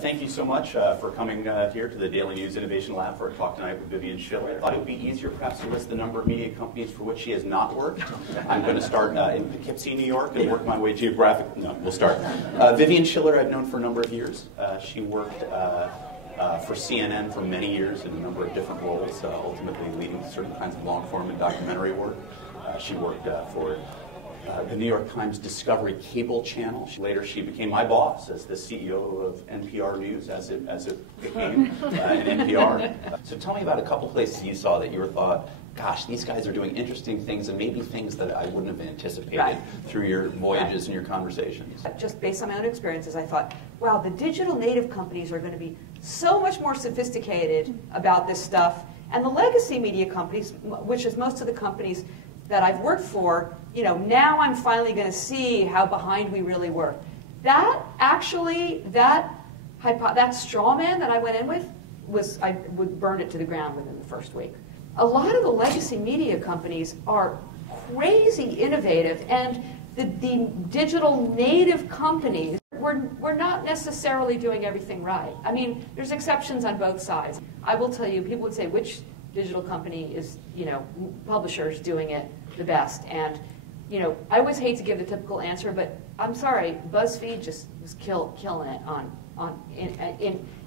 Thank you so much for coming here to the Daily News Innovation Lab for a talk tonight with Vivian Schiller. I thought it would be easier perhaps to list the number of media companies for which she has not worked. I'm going to start in Poughkeepsie, New York, and work my way geographically. No, we'll start. Vivian Schiller I've known for a number of years. She worked for CNN for many years in a number of different roles, ultimately leading to certain kinds of long-form and documentary work. She worked for the New York Times Discovery cable channel. Later, she became my boss as the CEO of NPR News, as it became in NPR. So tell me about a couple places you saw that you thought, gosh, these guys are doing interesting things, and maybe things that I wouldn't have anticipated through your voyages and your conversations. Just based on my own experiences, I thought, wow, the digital native companies are going to be so much more sophisticated about this stuff, and the legacy media companies, which is most of the companies that I've worked for, now I'm finally going to see how behind we really were. That straw man that I went in with, I would burn it to the ground within the first week. A lot of the legacy media companies are crazy innovative, and the digital native companies, we're not necessarily doing everything right. I mean, there's exceptions on both sides. I will tell you, people would say, which digital company is, publishers doing it the best? And, I always hate to give the typical answer, but I'm sorry, BuzzFeed just was killing it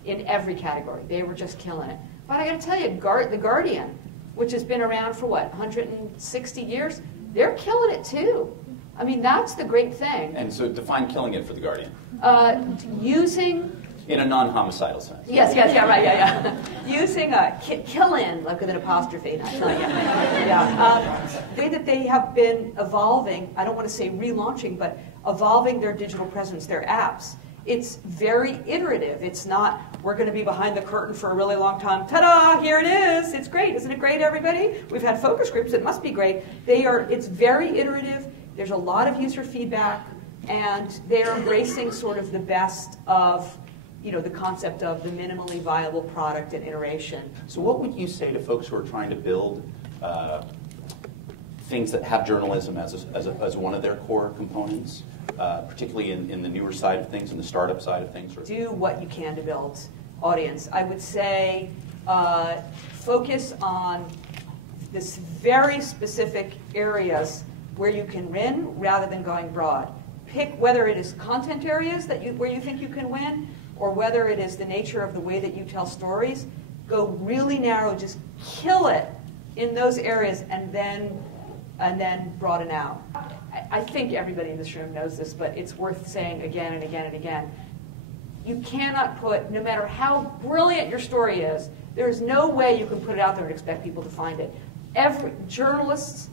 in every category. They were just killing it. But I got to tell you, The Guardian, which has been around for 160 years, they're killing it too. I mean, that's the great thing. And so define killing it for The Guardian. Using... In a non-homicidal sense. Yes, Using killing, like with an apostrophe, not killing it. The way that they have been evolving, I don't want to say relaunching, but evolving their digital presence, their apps. It's very iterative. It's not, we're going to be behind the curtain for a really long time. Ta-da, here it is. It's great. Isn't it great, everybody? We've had focus groups. It must be great. It's very iterative. There's a lot of user feedback, and they're embracing sort of the best of the concept of the minimally viable product and iteration. So what would you say to folks who are trying to build things that have journalism as one of their core components, particularly in the newer side of things and the startup side of things? Do what you can to build audience. I would say focus on this very specific areas where you can win rather than going broad. Pick whether it is content areas where you think you can win, or whether it is the nature of the way that you tell stories. Go really narrow, just kill it in those areas, and then broaden out. I think everybody in this room knows this, but it's worth saying again and again and again. You cannot put, no matter how brilliant your story is, there is no way you can put it out there and expect people to find it. Every journalist's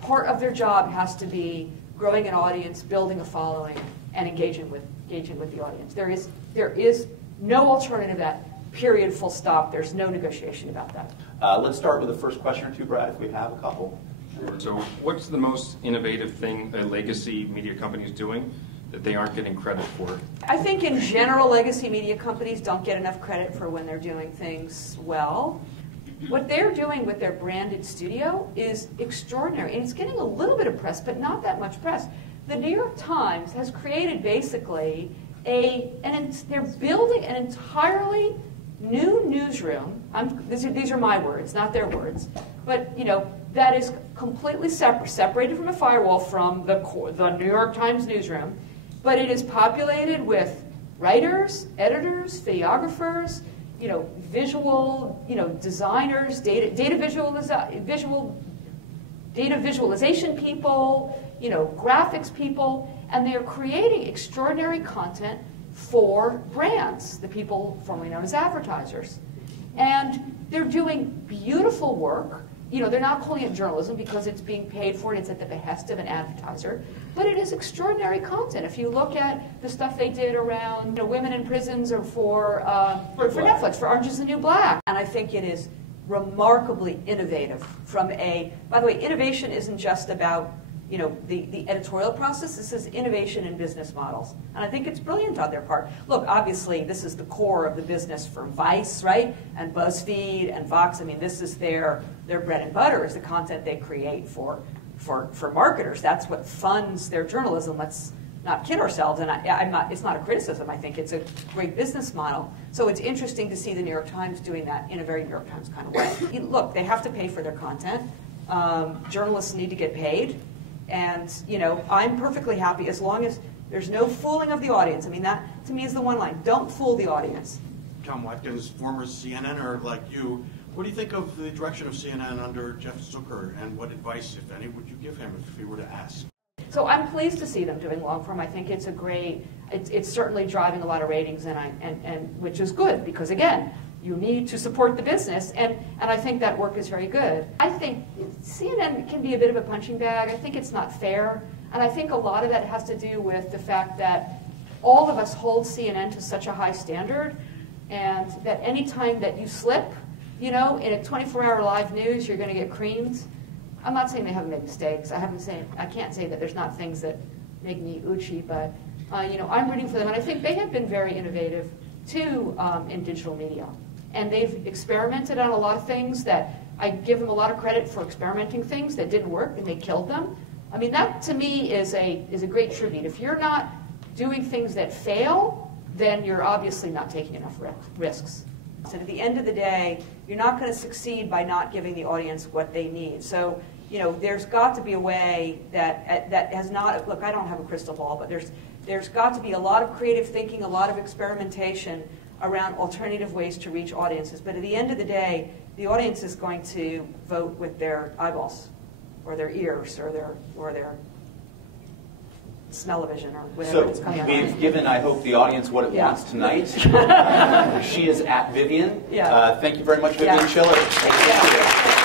part of their job has to be growing an audience, building a following, and engaging with the audience. There is no alternative to that, period, full stop. There's no negotiation about that. Let's start with the first question or two, Brad, if we have a couple. Sure. So what's the most innovative thing a legacy media company is doing that they aren't getting credit for? I think in general, legacy media companies don't get enough credit for when they're doing things well. What they're doing with their branded studio is extraordinary, and it's getting a little bit of press, but not that much press. The New York Times has created basically they're building an entirely new newsroom. These are my words, not their words, but that is completely separated from a firewall from the New York Times newsroom, but it is populated with writers, editors, videographers, visual, designers, data visualization people, graphics people, and they are creating extraordinary content for brands, the people formerly known as advertisers. And they're doing beautiful work. They're not calling it journalism because it's being paid for and it's at the behest of an advertiser, but it is extraordinary content. If you look at the stuff they did around women in prisons or for Netflix, for Orange is the New Black. And I think it is remarkably innovative by the way, innovation isn't just about the editorial process. This is innovation in business models. And I think it's brilliant on their part. Look, obviously, this is the core of the business for Vice, right? And BuzzFeed and Vox. I mean, this is their bread and butter is the content they create for marketers. That's what funds their journalism. not kid ourselves, and I'm not, it's not a criticism. I think it's a great business model. So it's interesting to see the New York Times doing that in a very New York Times kind of way. Look, they have to pay for their content. Journalists need to get paid. And, you know, I'm perfectly happy as long as there's no fooling of the audience. I mean, that, to me, is the one line. Don't fool the audience. Tom Watkins, former CNNer like you, what do you think of the direction of CNN under Jeff Zucker, and what advice, if any, would you give him if he were to ask? So I'm pleased to see them doing long form. I think it's a great, it's certainly driving a lot of ratings, and which is good, because again, you need to support the business, and I think that work is very good. I think CNN can be a bit of a punching bag. I think it's not fair, and I think a lot of that has to do with the fact that all of us hold CNN to such a high standard, and that any time that you slip, you know, in a 24-hour live news, you're going to get creamed. I'm not saying they haven't made mistakes. I can't say that there's not things that make me ouchy, but you know, I'm rooting for them, and I think they have been very innovative too in digital media. And they've experimented on a lot of things that I give them a lot of credit for experimenting things that didn't work and they killed them. I mean, that to me is a great tribute. If you're not doing things that fail, then you're obviously not taking enough risks. So at the end of the day, you're not going to succeed by not giving the audience what they need. So, you know, there's got to be a way that has not, look, I don't have a crystal ball, but there's got to be a lot of creative thinking, a lot of experimentation around alternative ways to reach audiences. But at the end of the day, the audience is going to vote with their eyeballs, or their ears, or their smell-o-vision, or whatever it's coming out. So we've given, I hope, the audience what it wants tonight. She is at Vivian. Yeah. Thank you very much, Vivian Schiller. Thank you.